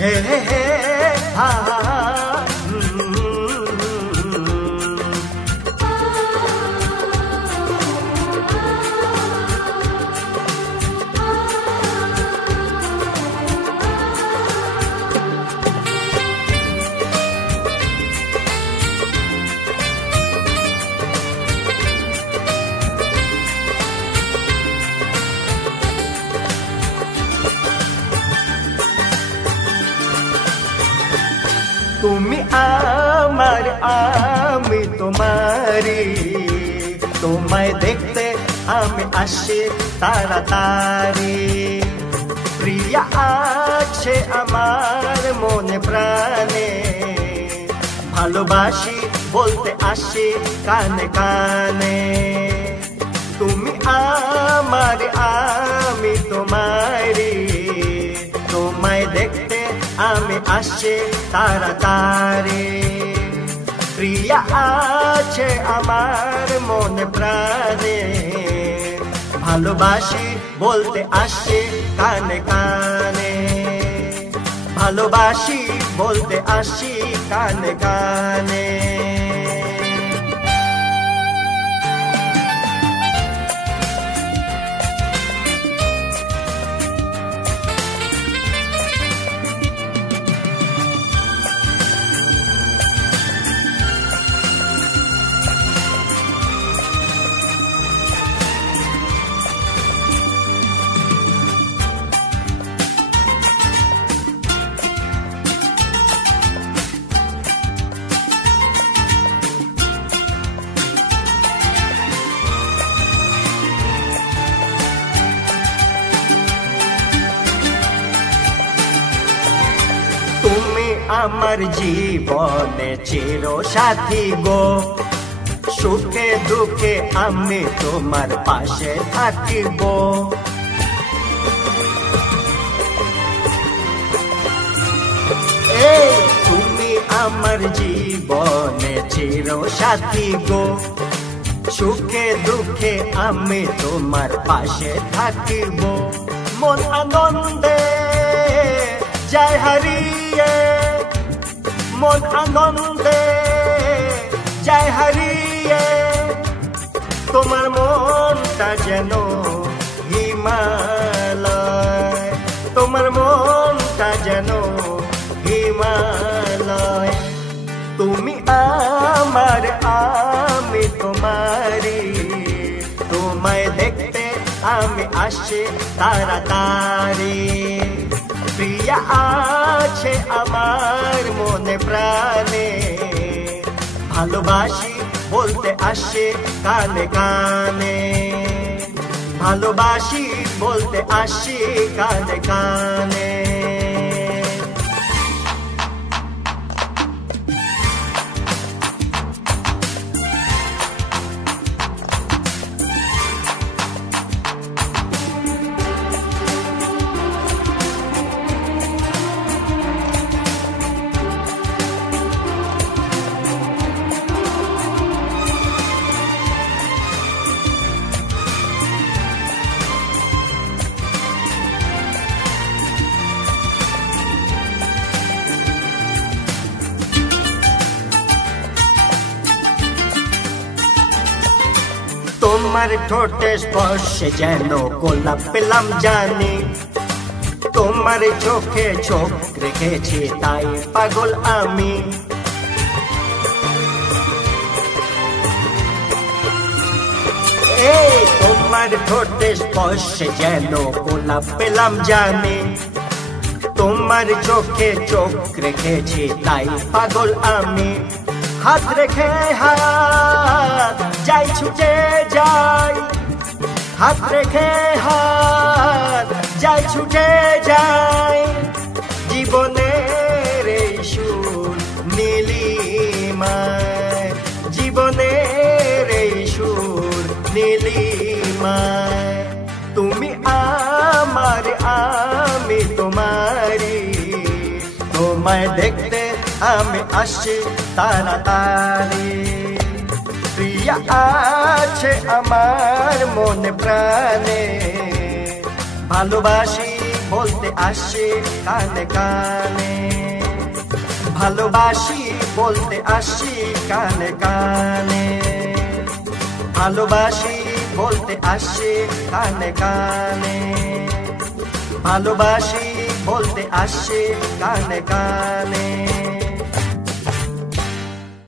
হে হে হে হা হা হা তুমি আমার আমি তোমারি তোমায় দেখতে আমি আসি তাড়াতাড়ি প্রিয়া আছে আমার মনে প্রাণে ভালোবাসি বলতে আসি কানে কানে তুমি আমার আমি তোমারি তোমায় দেখতে আমি আসি তাড়াতাড়ি প্রিয়া আছে আমার মনে প্রাণে ভালোবাসি বলতে আসি কানে কানে ভালোবাসি বলতে আসি কানে কানে তুমি আমার জীবনে চির সাথী গো সুখে দুঃখে আমি তোমার পাশে থাকিব এই তুমি আমার জীবনে চির সাথী গো সুখে দুঃখে আমি তোমার পাশে থাকিব মন আনন্দে জয় হারিয়ে মন আনন্দে জয় হারিয়ে তোমার মনটা যেন হিমালয় তোমার মনটা যেন হিমালয় তুমি আমার আমি তোমারি তোমায় দেখতে আমি আসি তাড়াতাড়ি প্রিয়া আছে আমার মনে প্রাণে ভালোবাসি বলতে আসে কানে কানে ভালোবাসি বলতে আসি কানে কানে তোমার ঠোঁটে স্পর্শে যেন গোলাপ পেলাম জানি তোমার চোখে চোখ রেখেছি তাই পাগল আমি এই তোমার ঠোঁটে স্পর্শে যেন গোলাপ পেলাম জানি তোমার চোখে চোখ রেখেছি তাই পাগল আমি হাত রেখে হাত যাই ছুটে যাই হাত রেখে হাত যাই ছুটে যাই জীবনের এই সুর নীলিমায় জীবনের এই সুর নীলিমায় তুমি আমার আমি তোমারি তোমায় দেখতে আমি আসি তাড়াতাড়ি প্রিয়া আছে আমার মনে প্রাণে ভালোবাসি বলতে আসে কানে কানে ভালোবাসি বলতে আসি কানে কানে ভালোবাসি বলতে আসে কানে কানে ভালোবাসি বলতে আসে কানে কানে